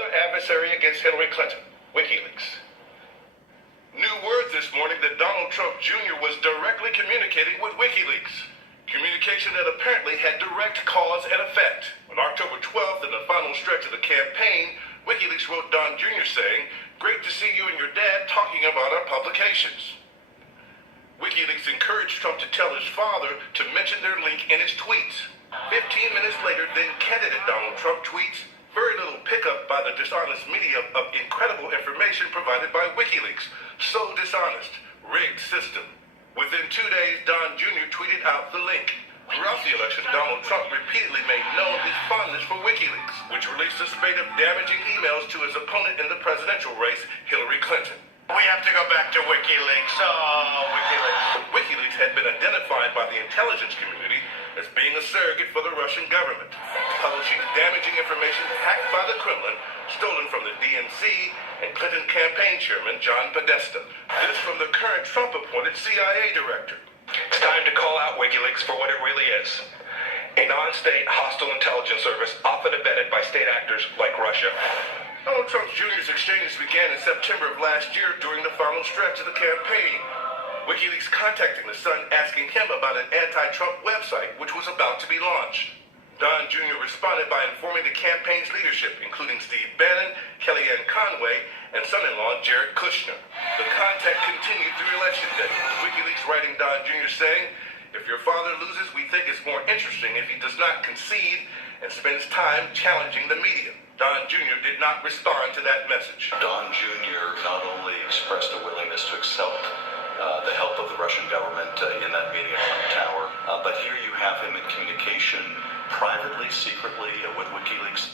Adversary against Hillary Clinton, WikiLeaks. New word this morning that Donald Trump Jr. was directly communicating with WikiLeaks. Communication that apparently had direct cause and effect. On October 12th, in the final stretch of the campaign, WikiLeaks wrote Don Jr. saying, "Great to see you and your dad talking about our publications." WikiLeaks encouraged Trump to tell his father to mention their link in his tweets. 15 minutes later, then candidate Donald Trump tweets, "Very little pickup by the dishonest media of incredible information provided by WikiLeaks. So dishonest. Rigged system." Within 2 days, Don Jr. tweeted out the link. Throughout the election, Donald Trump repeatedly made known his fondness for WikiLeaks, which released a spate of damaging emails to his opponent in the presidential race, Hillary Clinton. We have to go back to WikiLeaks. Oh, WikiLeaks. WikiLeaks had been identified by the intelligence community as being a surrogate for the Russian government, publishing damaging information hacked by the Kremlin, stolen from the DNC and Clinton campaign chairman John Podesta. This from the current Trump-appointed CIA director. It's time to call out WikiLeaks for what it really is. A non-state hostile intelligence service often abetted by state actors like Russia. Donald Trump Jr.'s exchanges began in September of last year during the final stretch of the campaign. WikiLeaks contacting the son asking him about an anti-Trump website which was about to be launched. Don Jr. responded by informing the campaign's leadership, including Steve Bannon, Kellyanne Conway, and son-in-law Jared Kushner. The contact continued through Election Day, with WikiLeaks writing Don Jr. saying, "If your father loses, we think it's more interesting if he does not concede and spends time challenging the media." Don Jr. did not respond to that message. Don Jr. not only expressed a willingness to accept the help of the Russian government in that meeting at Trump Tower, but here you have him in communication privately, secretly with WikiLeaks.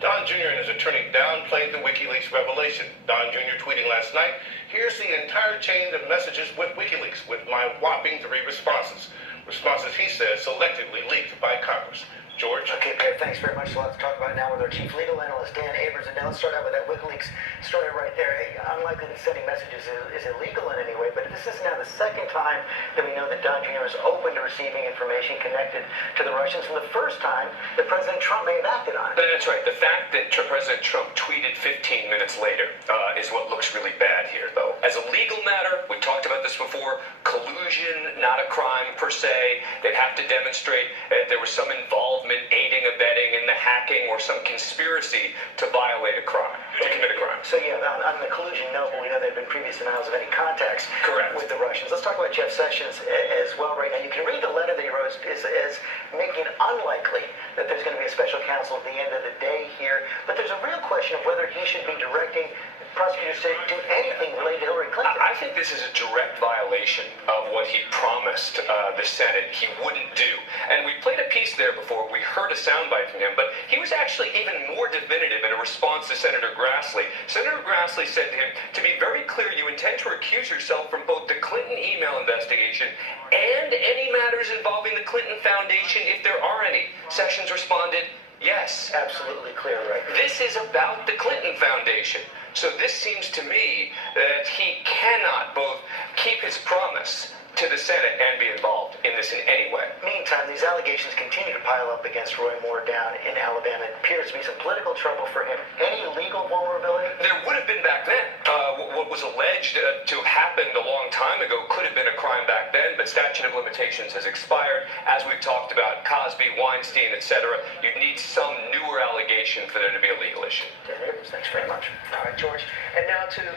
Don Jr. and his attorney downplayed the WikiLeaks revelation. Don Jr. tweeting last night, "Here's the entire chain of messages with WikiLeaks with my whopping 3 responses." Responses, he says, selectively leaked by Congress. George? Okay, Peter, thanks very much. So let's talk about it now with our chief legal analyst, Dan Abrams. And now let's start out with that WikiLeaks story right there. Unlikely that sending messages is illegal in any way, but this is now the second time that we know that Don Jr. is open to receiving information connected to the Russians, and the first time that President Trump may have acted on it. That's right. The fact that President Trump tweeted 15 minutes later is what looks really bad here, though. As a legal matter, we talked about this before, collusion, not a crime per se. They'd have to demonstrate that there was some involvement, aiding, abetting in the hacking or some conspiracy to violate a crime, to commit a crime. So yeah, on the collusion note, we know there have been previous denials of any contacts with the Russians. Let's talk about Jeff Sessions as well right now. You can read the letter that he wrote as making it unlikely that there's going to be a special counsel at the end of the day here, but there's a real question of whether he should be directing prosecutors to do anything related to Hillary Clinton. I think this is a direct violation of what he promised the Senate he wouldn't do. And we played a piece there before. We heard a soundbite from him, but he was actually even more definitive in a response to Senator Grassley. Senator Grassley said to him, "To be very clear, you intend to recuse yourself from both the Clinton email investigation and any matters involving the Clinton Foundation if there are any." Sessions responded, "Yes." Absolutely clear right there. This is about the Clinton Foundation. So this seems to me that he cannot both keep his promise to the Senate and be involved in this in any way. Meantime, these allegations continue to pile up against Roy Moore down in Alabama. It appears to be some political trouble for him. Any legal vulnerability? There would have been back then. What was alleged to have happened a long time ago could have been a crime back then, but statute of limitations has expired. As we've talked about, Cosby, Weinstein, etc., you'd need some newer allegation for there to be a legal issue. Dan Abrams, thanks very much. All right, George. And now to